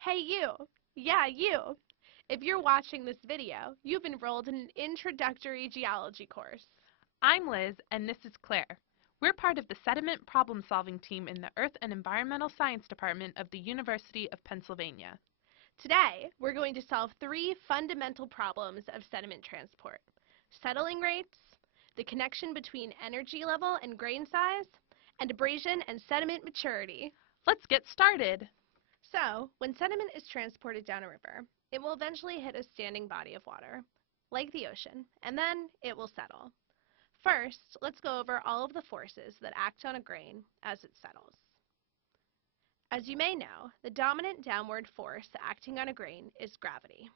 Hey you! Yeah, you! If you're watching this video, you've enrolled in an introductory geology course. I'm Liz, and this is Claire. We're part of the sediment problem-solving team in the Earth and Environmental Science Department of the University of Pennsylvania. Today, we're going to solve three fundamental problems of sediment transport: settling rates, the connection between energy level and grain size, and abrasion and sediment maturity. Let's get started! So, when sediment is transported down a river, it will eventually hit a standing body of water, like the ocean, and then it will settle. First, let's go over all of the forces that act on a grain as it settles. As you may know, the dominant downward force acting on a grain is gravity.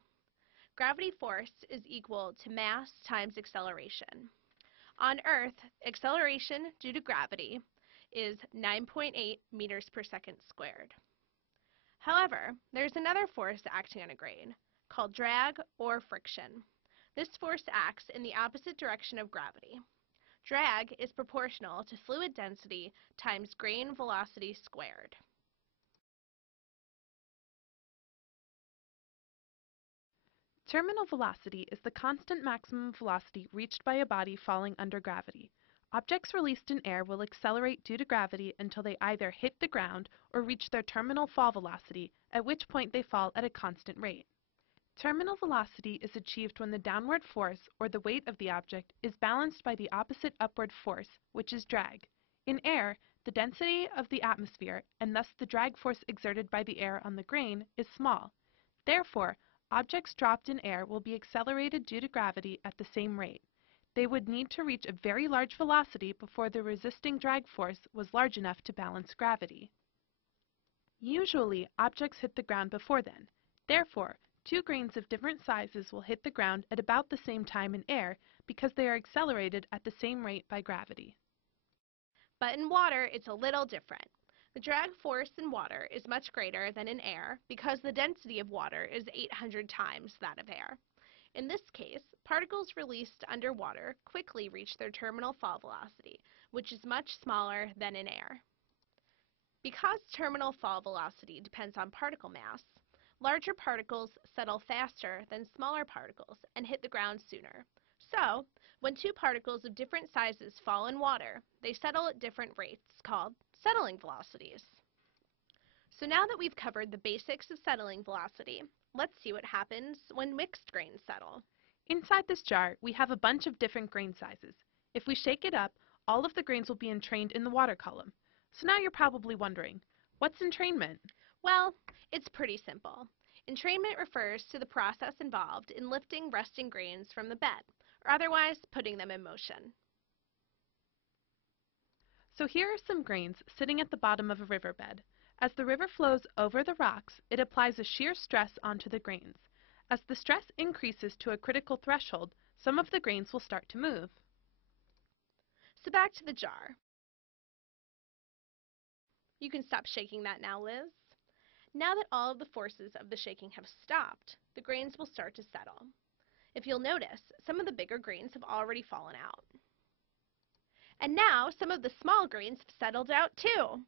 Gravity force is equal to mass times acceleration. On Earth, acceleration due to gravity is 9.8 meters per second squared. However, there's another force acting on a grain, called drag or friction. This force acts in the opposite direction of gravity. Drag is proportional to fluid density times grain velocity squared. Terminal velocity is the constant maximum velocity reached by a body falling under gravity. Objects released in air will accelerate due to gravity until they either hit the ground or reach their terminal fall velocity, at which point they fall at a constant rate. Terminal velocity is achieved when the downward force, or the weight of the object, is balanced by the opposite upward force, which is drag. In air, the density of the atmosphere, and thus the drag force exerted by the air on the grain, is small. Therefore, objects dropped in air will be accelerated due to gravity at the same rate. They would need to reach a very large velocity before the resisting drag force was large enough to balance gravity. Usually, objects hit the ground before then. Therefore, two grains of different sizes will hit the ground at about the same time in air because they are accelerated at the same rate by gravity. But in water, it's a little different. The drag force in water is much greater than in air because the density of water is 800 times that of air. In this case, particles released underwater quickly reach their terminal fall velocity, which is much smaller than in air. Because terminal fall velocity depends on particle mass, larger particles settle faster than smaller particles and hit the ground sooner. So, when two particles of different sizes fall in water, they settle at different rates, called settling velocities. So now that we've covered the basics of settling velocity, let's see what happens when mixed grains settle. Inside this jar, we have a bunch of different grain sizes. If we shake it up, all of the grains will be entrained in the water column. So now you're probably wondering, what's entrainment? Well, it's pretty simple. Entrainment refers to the process involved in lifting resting grains from the bed, or otherwise putting them in motion. So here are some grains sitting at the bottom of a riverbed. As the river flows over the rocks, it applies a shear stress onto the grains. As the stress increases to a critical threshold, some of the grains will start to move. So back to the jar. You can stop shaking that now, Liz. Now that all of the forces of the shaking have stopped, the grains will start to settle. If you'll notice, some of the bigger grains have already fallen out. And now some of the small grains have settled out too.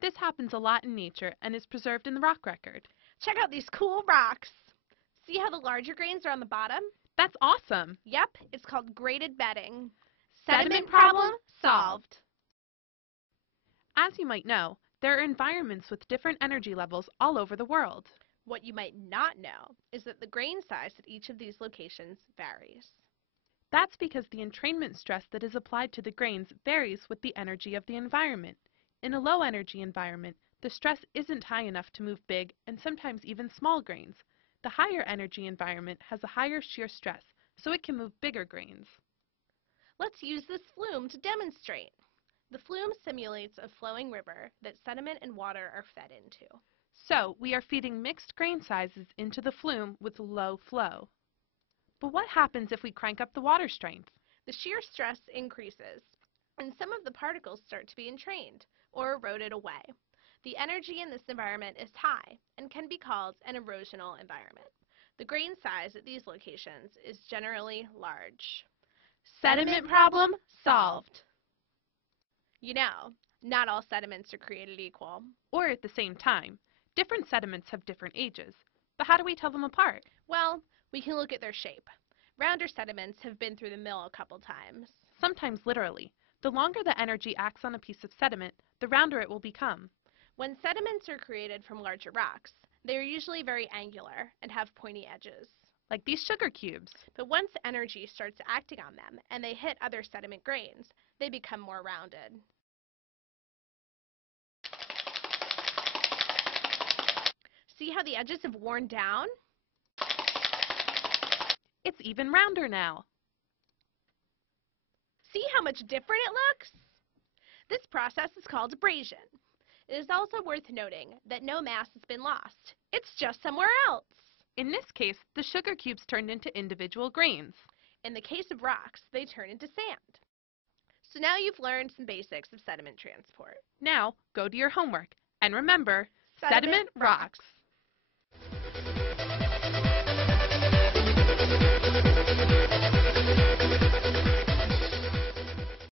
This happens a lot in nature and is preserved in the rock record. Check out these cool rocks. See how the larger grains are on the bottom? That's awesome! Yep, it's called graded bedding. Sediment problem solved! As you might know, there are environments with different energy levels all over the world. What you might not know is that the grain size at each of these locations varies. That's because the entrainment stress that is applied to the grains varies with the energy of the environment. In a low-energy environment, the stress isn't high enough to move big and sometimes even small grains. The higher energy environment has a higher shear stress, so it can move bigger grains. Let's use this flume to demonstrate. The flume simulates a flowing river that sediment and water are fed into. So, we are feeding mixed grain sizes into the flume with low flow. But what happens if we crank up the water strength? The shear stress increases, and some of the particles start to be entrained, or eroded away. The energy in this environment is high and can be called an erosional environment. The grain size at these locations is generally large. Sediment problem solved! You know, Not all sediments are created equal. Or at the same time. Different sediments have different ages. But how do we tell them apart? Well, we can look at their shape. Rounder sediments have been through the mill a couple times. Sometimes literally. The longer the energy acts on a piece of sediment, the rounder it will become. When sediments are created from larger rocks, they are usually very angular and have pointy edges. Like these sugar cubes. But once energy starts acting on them and they hit other sediment grains, they become more rounded. See how the edges have worn down? It's even rounder now. See how much different it looks? This process is called abrasion. It is also worth noting that no mass has been lost. It's just somewhere else. In this case, the sugar cubes turned into individual grains. In the case of rocks, they turn into sand. So now you've learned some basics of sediment transport. Now, go to your homework. And remember, sediment rocks.